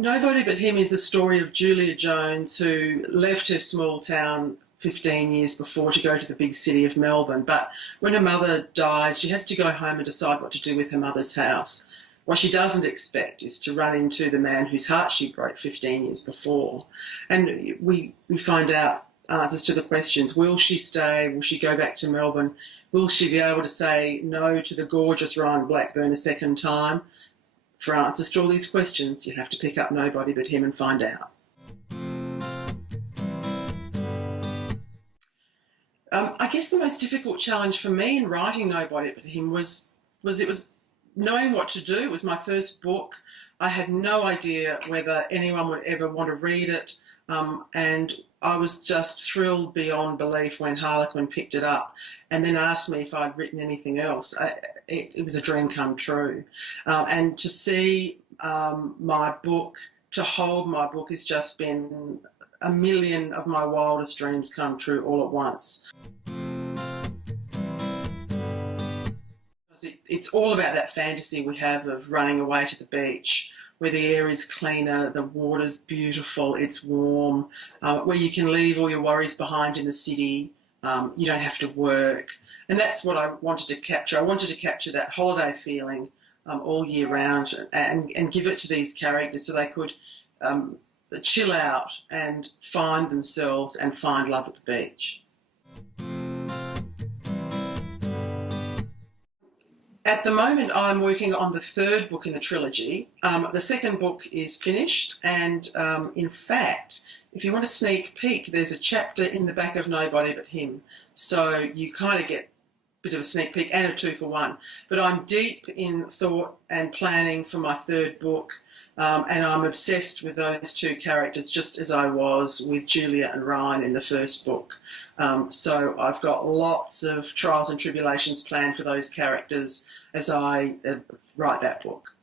Nobody But Him is the story of Julia Jones, who left her small town 15 years before to go to the big city of Melbourne. But when her mother dies, she has to go home and decide what to do with her mother's house. What she doesn't expect is to run into the man whose heart she broke 15 years before. And we find out answers to the questions. Will she stay? Will she go back to Melbourne? Will she be able to say no to the gorgeous Ryan Blackburn a second time? For answers to all these questions, you have to pick up Nobody But Him and find out. I guess the most difficult challenge for me in writing Nobody But Him was knowing what to do. It was my first book. I had no idea whether anyone would ever want to read it, and I was just thrilled beyond belief when Harlequin picked it up and then asked me if I'd written anything else. It was a dream come true. And to see my book, to hold my book, has just been a million of my wildest dreams come true all at once. It's all about that fantasy we have of running away to the beach, where the air is cleaner, the water's beautiful, it's warm, where you can leave all your worries behind in the city, you don't have to work. And that's what I wanted to capture. I wanted to capture that holiday feeling all year round and give it to these characters so they could chill out and find themselves and find love at the beach. At the moment, I'm working on the third book in the trilogy. The second book is finished, and in fact, if you want a sneak peek, there's a chapter in the back of Nobody But Him. So you kind of get a bit of a sneak peek and a 2-for-1. But I'm deep in thought and planning for my third book, and I'm obsessed with those two characters, just as I was with Julia and Ryan in the first book. So I've got lots of trials and tribulations planned for those characters as I write that book.